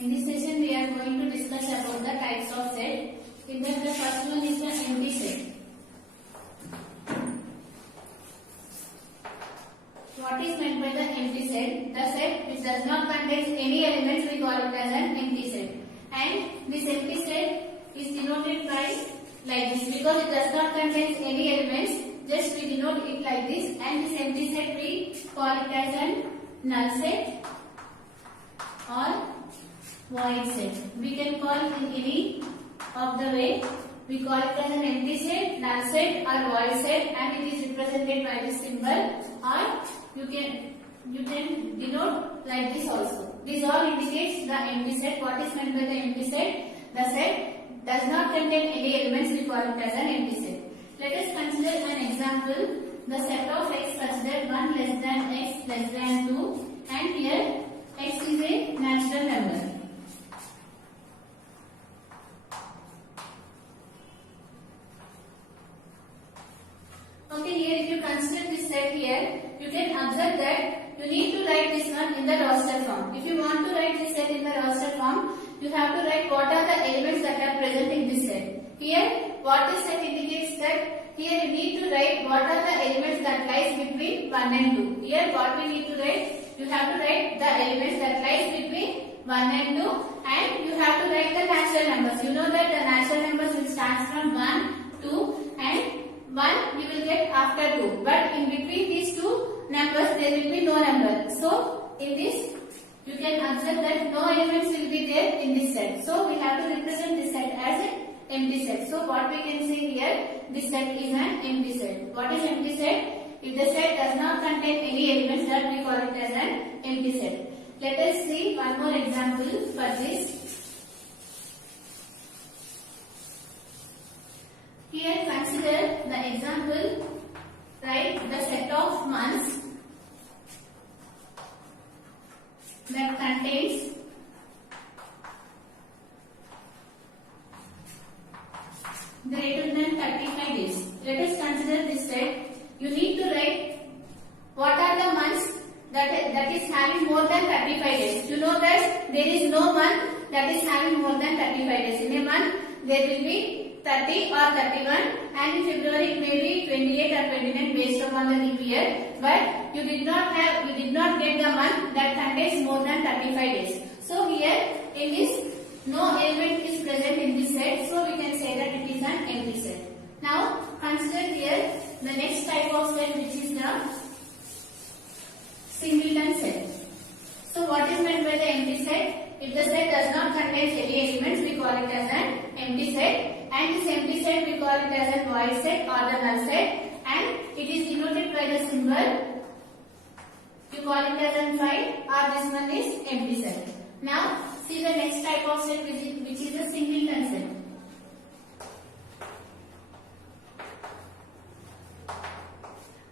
In this session, we are going to discuss about the types of set. In that, the first one is the empty set. What is meant by the empty set? The set which does not contain any elements, we call it as an empty set. And this empty set is denoted by like this because it does not contain any elements. Just we denote it like this, and this empty set we call it as an null set or void set. We can call in any of the way. We call it as an empty set, null set or void set, and it is represented by this symbol, or you can denote like this also. This all indicates the empty set. What is meant by the empty set? The set does not contain any elements, we call it as an empty set. Let us consider an example. The set of x such that 1 less than x less than 2, and here x is a natural number. Okay, here if you consider this set here, you can observe that you need to write this one in the roster form. If you want to write this set in the roster form, you have to write what are the elements that are present in this set. Here, what this set indicates that here you need to write what are the elements that lies between 1 and 2. Here, what we need to write, you have to write the elements that lies between 1 and 2, and you have to write the natural numbers. You know that the natural numbers will start from 1, 2, and 1 you will get after 2, but in between these two numbers there will be no number. So in this you can observe that no elements will be there in this set. So we have to represent this set as an empty set. So what we can say here, this set is an empty set. What is empty set? If the set does not contain any elements, that we call it as an empty set. Let us see one more example for this. Here consider the example, write the set of months that contains greater than 35 days. Let us consider this set. You need to write what are the months that is having more than 35 days. You know that there is no month that is having more than 35 days. In a month there will be 30 or 31, and in February it may be 28 or 29 based upon the leap year, but you did not get the month that contains more than 35 days. So here in this no element is present in this set, so we can say that it is an empty set. Now consider here the next type of set, which is the singleton set. So what is meant by the empty set? If the set does not contain any elements, we call it as an empty set, and this empty set we call it as a void set or the null set, and it is denoted by the symbol. You call it as a file, or this one is empty set. Now see the next type of set, which is a singleton set.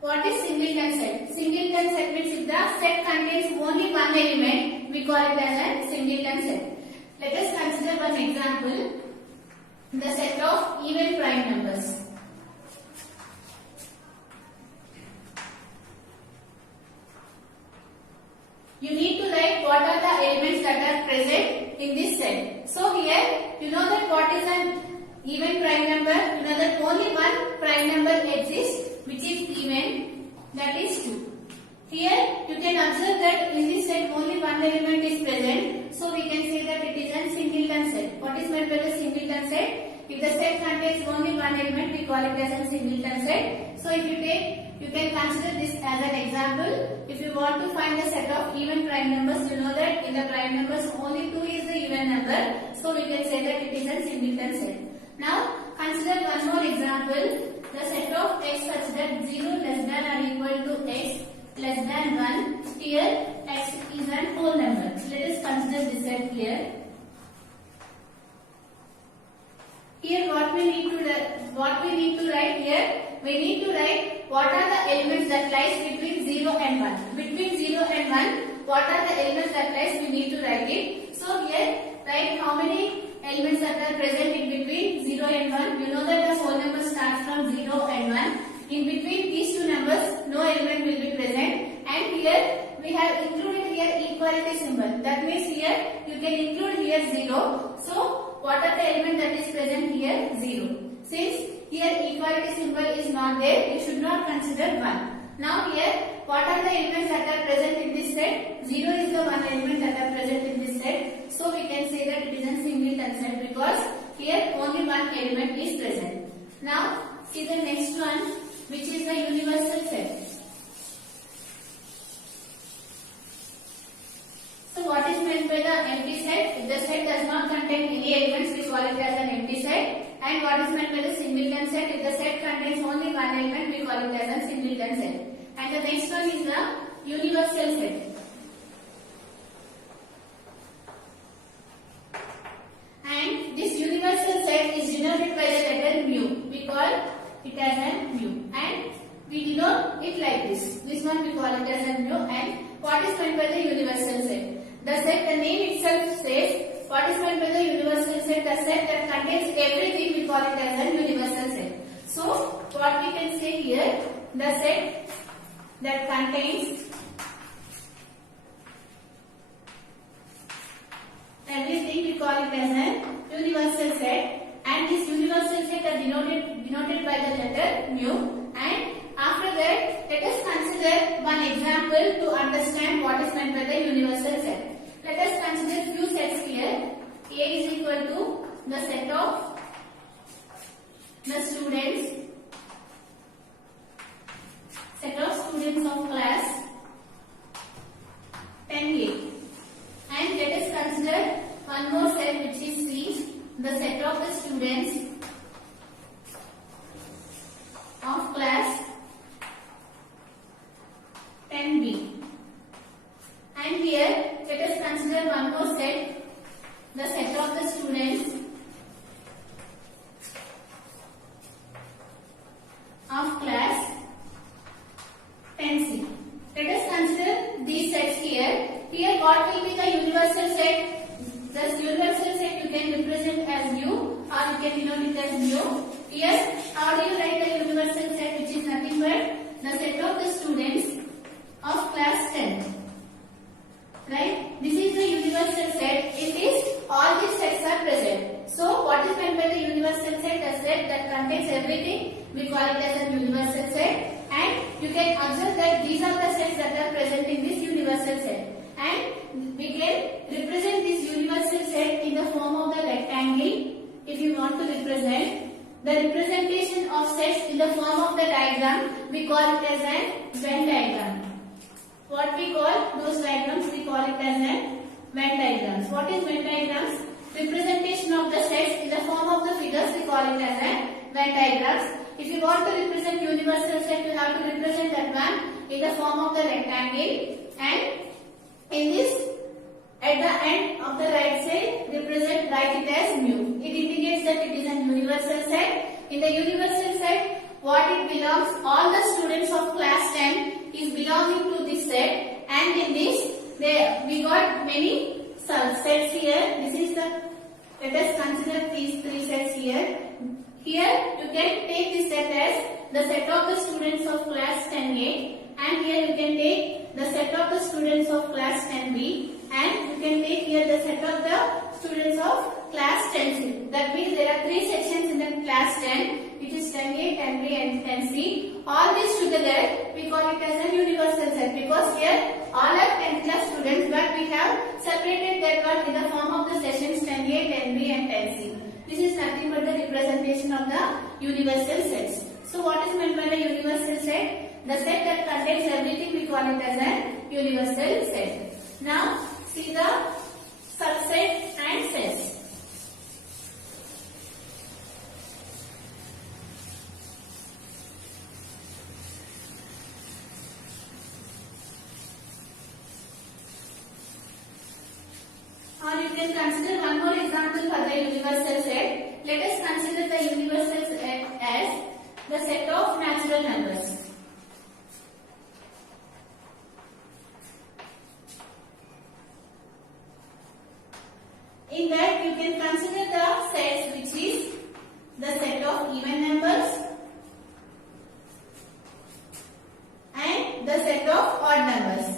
What is singleton set? Singleton set means if the set contains only one element, we call it as a singleton set. Let us consider one example, the set of even prime numbers. You need to write what are the elements that are present in this set. So here, you know that what is an even prime number? You know that only one prime number exists, which is even, that is 2. Here, you can observe that in this set only one element is present. So we can say that it is a singleton set. What is meant by the singleton set? If the set contains only one element, we call it as a singleton set. So if you can consider this as an example. If you want to find the set of even prime numbers, you know that in the prime numbers only 2 is the even number. So we can say that it is a singleton set. Now consider one more example, the set of x such that 0 less than or equal to x less than 1. Here x is an whole number. Let us consider this set here. Here what we need to write here, we need to write what are the elements that lies between 0 and 1. Between 0 and 1, what are the elements that lies, we need to write it. So here write how many elements that are present in between 0 and 1. You know that the whole number starts from 0 and 1. In between these two numbers, no element will be present, and here we have included here equality symbol. That means here you can include here 0. So what are the element that is present here? 0. Since here equality symbol is not there, you should not consider 1. Now here, what are the elements that are present in this set? 0 is the one element that are present in this set. So we can say that it is a singleton set because here only one element is present. Now see the next one, which is the universal set. So what is meant by the empty set? If the set does not contain any elements, we call it as an empty set. And what is meant by the singleton set? If the set contains only one element, we call it as a singleton set. And the next one is the universal set. And this universal set is denoted by the letter mu. We call it as a mu. And we denote it like this. This one we call it as a mu. And what is meant by the universal set? The set, the name itself says, what is meant by the universal set? The set that contains everything, we call it as a universal set. So, what we can say here, the set that contains everything, we call it as a universal set. And this universal set are denoted by the letter mu. And after that, let us consider one example to understand what is meant by the universal set. Let us consider few sets here. A is equal to the set of the students of class 10A. And let us consider one more set, which is C, the set of the students of class 10B. And here let us consider one more set, the set of the students of class 10C. Let us consider these sets here. Here what will be the universal set? The universal set you can represent as mu or you can denote it as mu. Here how do you write the universal set, which is nothing but the set of the students of class 10. Right? This is the universal set. In this, all these sets are present. So, what is meant by the universal set? A set that contains everything. We call it as a universal set. And you can observe that these are the sets that are present in this universal set. And we can represent this universal set in the form of the rectangle. If you want to represent the representation of sets in the form of the diagram, we call it as a Venn diagram. What we call those diagrams, we call it as a Venn diagrams. What is Venn diagrams? Representation of the sets in the form of the figures, we call it as a Venn diagrams. If you want to represent universal set, you have to represent that one in the form of the rectangle. And in this, at the end of the right side, write it as mu. It indicates that it is a universal set. In the universal set, what it belongs, all the students of class 10 is belonging to this set, and in this we got many sets here. This is the, let us consider these three sets here. Here you can take this set as the set of the students of class 10A, and here you can take the set of the students of class 10B, and you can take here the set of the students of class 10C. That means there are three sections in the class 10, which is 10A, 10B and 10C. All these together we call it as a universal set, because here all are 10th class students, but we have separated that one in the form of the sections 10A, 10B and 10C. This is nothing but the representation of the universal sets. So what is meant by the universal set? The set that contains everything, we call it as a universal set. Now see the subset and sets. Or you can consider one more example for the universal set. Let us consider the universal set as the set of natural numbers. In that you can consider the sets, which is the set of even numbers and the set of odd numbers.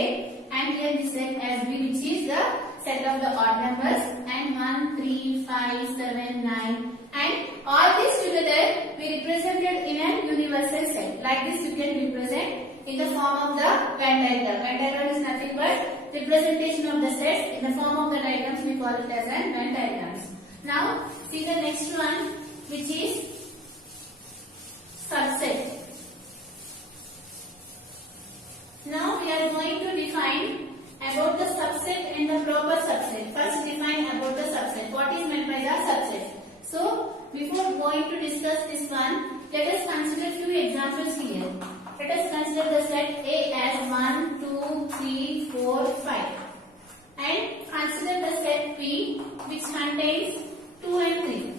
A, and here this set as B, which is the set of the odd numbers, and 1, 3, 5, 7, 9, and all these together we represented in a universal set. Like this you can represent in the form of the Venn diagram. Venn diagram is nothing but representation of the sets in the form of the diagrams. We call it as an Venn diagrams. Now see the next one, which is subset. Now we are going to define about the subset and the proper subset. First define about the subset. What is meant by the subset? So before going to discuss this one, let us consider few examples here. Let us consider the set A as 1, 2, 3, 4, 5. And consider the set B which contains 2 and 3.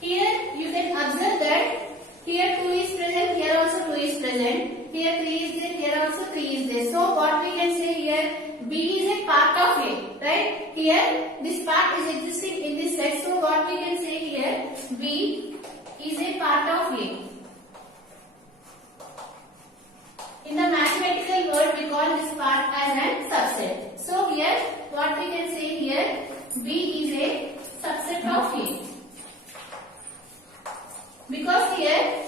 Here you can observe that here 2 is present, here also 2 is present. Here 3 is there, here also 3 is there. So what we can say here, B is a part of A, right? Here this part is existing in this set. So what we can say here, B is a part of A. In the mathematical word, we call this part as a subset. So here, what we can say here, B is a subset of A. Because here,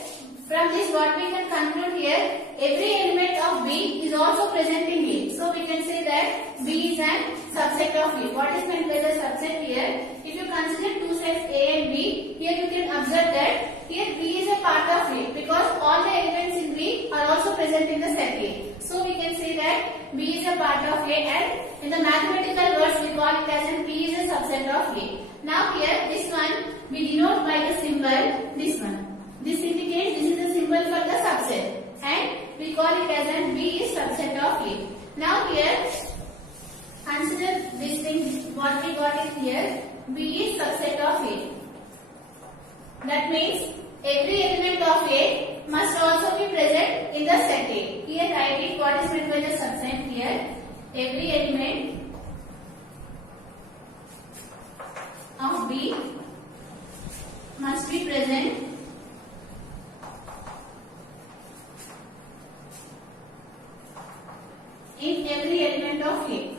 from this what we can conclude here, every element of B is also present in A. So we can say that B is a subset of A. What is meant by the subset here? If you consider two sets A and B, here you can observe that here B is a part of A because all the elements in B are also present in the set A. So we can say that B is a part of A, and in the mathematical words we call it as in B is a subset of A. Now here this one we denote by the symbol this one. This indicates this is the symbol for the subset, and we call it as an B is subset of A. Now here consider this thing what we got it here, B is subset of A. That means every element of A must also be present in the set A. Here write it what is meant by the subset here. Every element of B must be present in every element of A.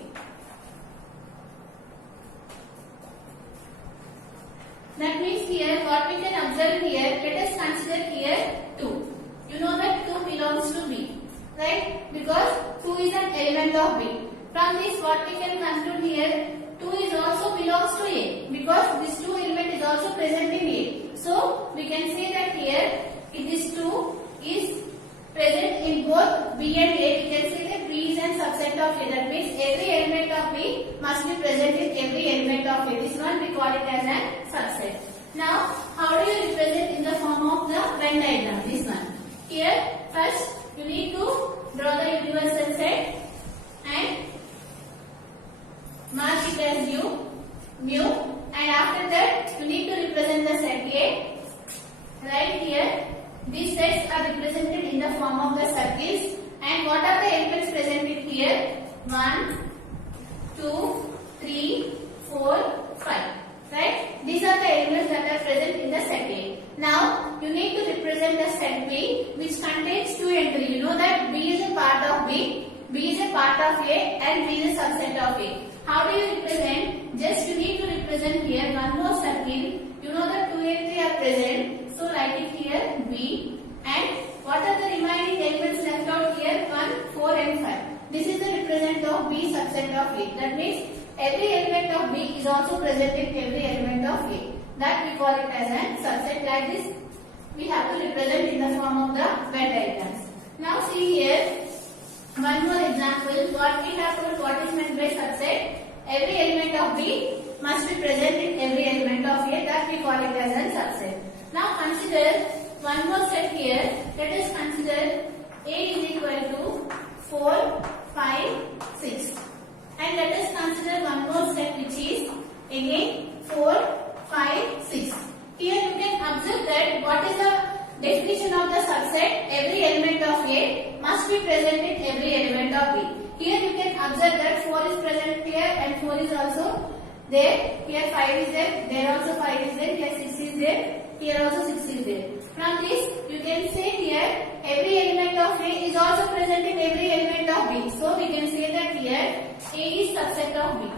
That means here what we can observe here, let us consider here 2. You know that 2 belongs to B, right? Because 2 is an element of B. From this what we can conclude here, 2 is also belongs to A because this 2 element is also present in A. So we can say that here if this 2 is present in both B and A, we can say that B is a subset of A. That means every element of B must be present in every element of A. This one we call it as a subset. Now, how do you represent in the form of the Venn diagram? This one. Here, first you need to draw the universal set and mark it as mu, and after that you need to represent the set A. Right here, these sets are represented in the form of the circles, and what are the elements presented here? 1, 2, 3, 4, 5. Right? These are the elements that are present in the set A. Now, you need to represent the set B which contains 2 and 3. You know that B is a part of B, B is a part of A, and B is a subset of A. How do you represent? Just you need to represent here one more circle. You know that 2 and 3 are present. So, write it here B, and what are the remaining elements left out here? 1, 4 and 5. This is the represent of B subset of A. That means every element of B is also present in every element of A. That we call it as a subset. Like this we have to represent in the form of the Venn diagrams. Now see here one more example. What we have told what is meant by subset. Every element of B must be present in every element of A. That we call it as a subset. Now consider one more set here. Let us consider A is equal to 4, 5, 6. And let us consider one more set which is again 4, 5, 6. Here you can observe that what is the definition of the subset. Every element of A must be present in every element of B. Here you can observe that 4 is present here and 4 is also there. Here 5 is there. There also 5 is there. Here 6 is there. Here also 6 is there. From this, you can say here every element of A is also present in every element of B. So we can say that here A is subset of B,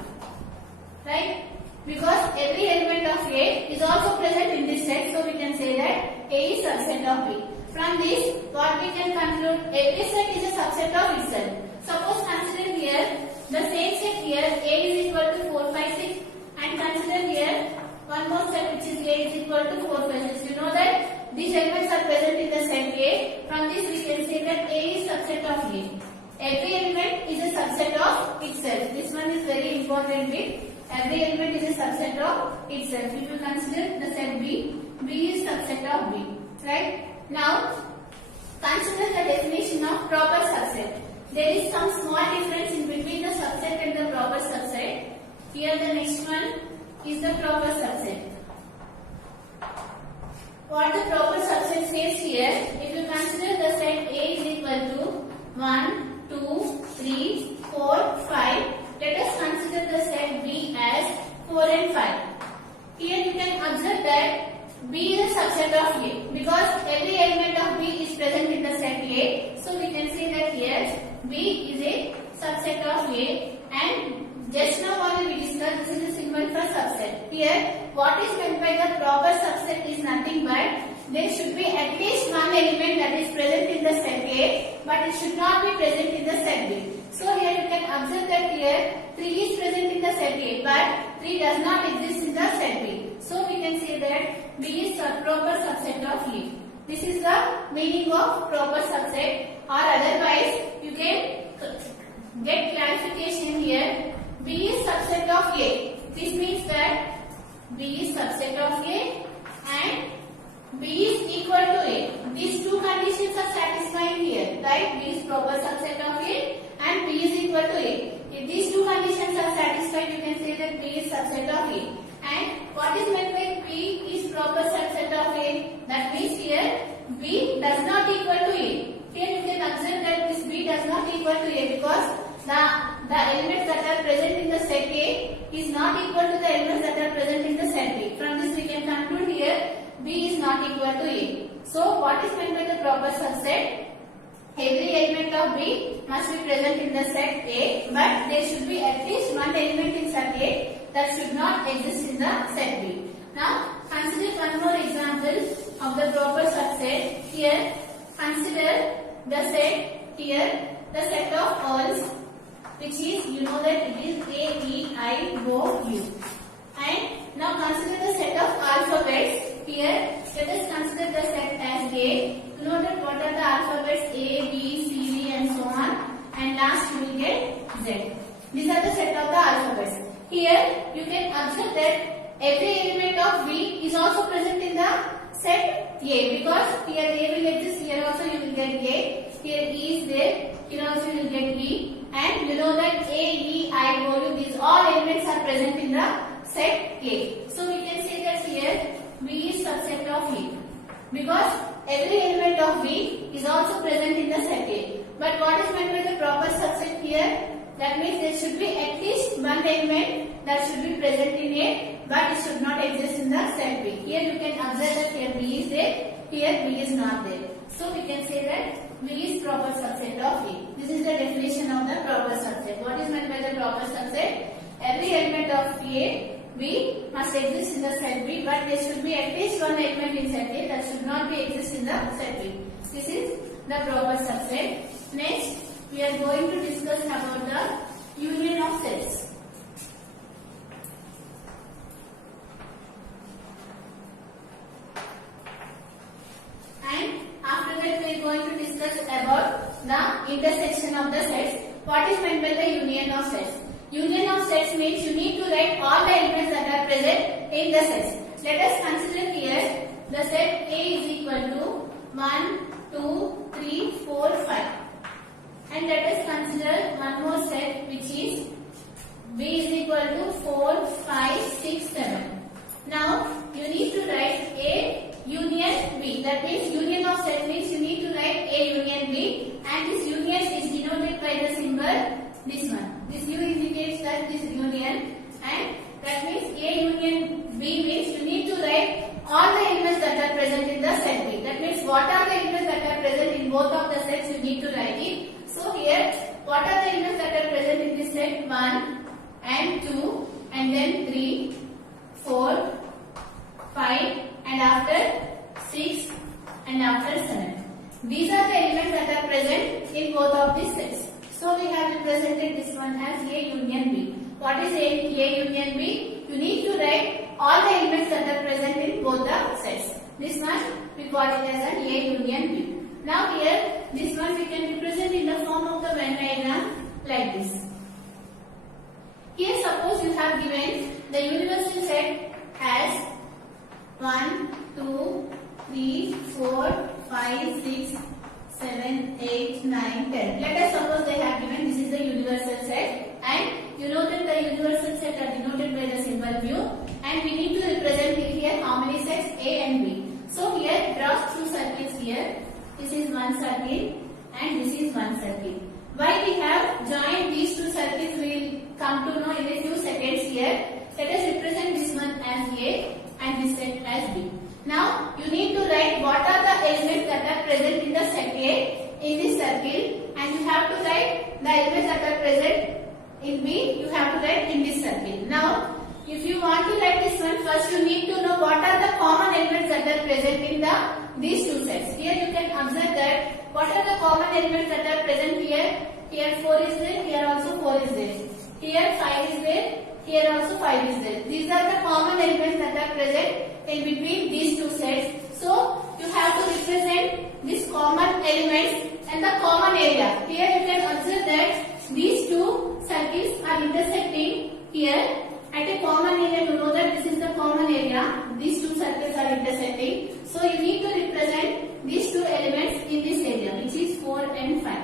right? Because every element of A is also present in this set, so we can say that A is subset of B. From this, what we can conclude, every set is a subset of itself. Suppose consider here the same set here A is equal to 4, 5, 6, and consider here one more set which is A is equal to 4, 5, 6. You know that these elements are present in the set A. From this we can say that A is subset of A. Every element is a subset of itself. This one is very important bit. Every element is a subset of itself. If you consider the set B, B is subset of B. Right? Now, consider the definition of proper subset. There is some small difference in between the subset and the proper subset. Here the next one is the proper subset. What the proper subset says here, if you consider the set A is equal to 1, 2, 3, 4, 5. Let us consider the set B as 4 and 5. Here you can observe that B is a subset of A because every element of B is present in the set A. So we can say that here B is a subset of A, and just now only we discussed this is a symbol for subset. Here what is meant by the proper subset is nothing but there should be at least one element that is present in the set A, but it should not be present in the set B. So here you can observe that here 3 is present in the set A, but 3 does not exist in the set B. So we can say that B is a proper subset of A. This is the meaning of proper subset, or otherwise you can get clarification here. B is subset of A. This means that B is subset of A and B is equal to A. These two conditions are satisfying here, right? B is proper subset of A and B is equal to A. If these two conditions are satisfied, you can say that B is subset of A. And what is meant by B is proper subset of A? That means here B does not equal to A. Here you can observe that this B does not equal to A because the elements that are present in the set A is not equal to the elements that are present in the set B. From this we can conclude here B is not equal to A. So what is meant by the proper subset? Every element of B must be present in the set A, but there should be at least one element in set A that should not exist in the set B. Now consider one more example of the proper subset. Here consider the set here, the set of alls, which is, you know that it is A, E, I, O, U. And now consider the set of alphabets. Here let us consider the set as A. You know that what are the alphabets A, B, C, D and so on, and last you will get Z. These are the set of the alphabets. Here you can observe that every element of B is also present in the set A, because here A will exist, here also you will get A, here E is there, here also you will get E, and you know that A, E, I, O, U, these all elements are present in the set A. So we can say that here B is subset of A because every element of B is also present in the set A. But what is meant by the proper subset here? That means there should be at least one element that should be present in A, but it should not exist in the set B. Here you can observe that here B is there, here B is not there. So we can say that B is proper subset of A. This is the definition of the proper subset. What is meant by the proper subset? Every element of A, B must exist in the set B, but there should be at least one element in set A that should not be exist in the set B. This is the proper subset. Next, we are going to discuss about the union of sets. And after that, we are going to discuss about the intersection of the sets. What is meant by the union of sets? Union of sets means you need to write all the elements that are present in the sets. Let us consider here the set A is equal to 1, 2, 3, 4, 5. And let us consider one more set which is B is equal to 4, 5, 6, 7. Now you need to write A union B. That means union of set means you need to write A union B, and this union is denoted by the symbol this one. This U indicates that this union, and that means A union B means you need to write all the elements that are present in the set B. That 1 and 2 and then 3, 4, 5 and after 6 and after 7. These are the elements that are present in both of these sets. So we have represented this one as A union B. What is A union B? You need to write all the elements that are present in both the sets. This one we call it as an A union B. Now here this one we can represent in the form of the Venn diagram like this. Here suppose you have given the universal set as 1, 2, 3, 4, 5, 6, 7, 8, 9, 10. Let us suppose they have given this is the universal set and you know that the universal set are denoted by the symbol mu and we need to represent here how many sets A and B. So here draw two circles here. This is one circle and this is one circle. Why we have joined these two circles we will come to know in a few seconds here. Let us represent this one as A and this set as B. Now you need to write what are the elements that are present in the set A in this circle and you have to write the elements that are present in B, you have to write in this circle. Now if you want to write this one, first you need to know what are the common elements that are present in these two sets. Here you can observe that what are the common elements that are present here. Here 4 is there, here also 4 is there. Here 5 is there, here also 5 is there. These are the common elements that are present in between these two sets. So you have to represent these common elements and the common area. Here you can observe that these two circles are intersecting here at a common area. You know that this is the common area. These two circles are intersecting. So you need to represent these two elements in this area, which is 4 and 5.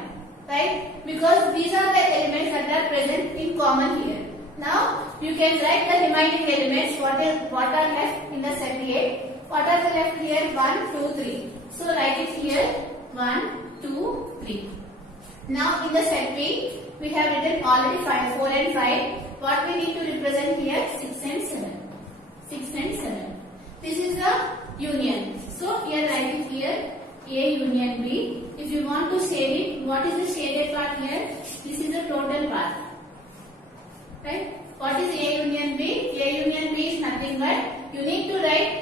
Right? Because these are the elements that are present in common here. Now you can write the remaining elements what are left in the set A. What are the left here? 1, 2, 3. So write it here 1, 2, 3. Now in the set B we have written already 4 and 5. What we need to represent here? 6 and 7. 6 and 7. This is the union. So here write it here A union B. If you want to shade it, what is the shaded part here? This is the total part. Right? What is A union B? A union B is nothing but you need to write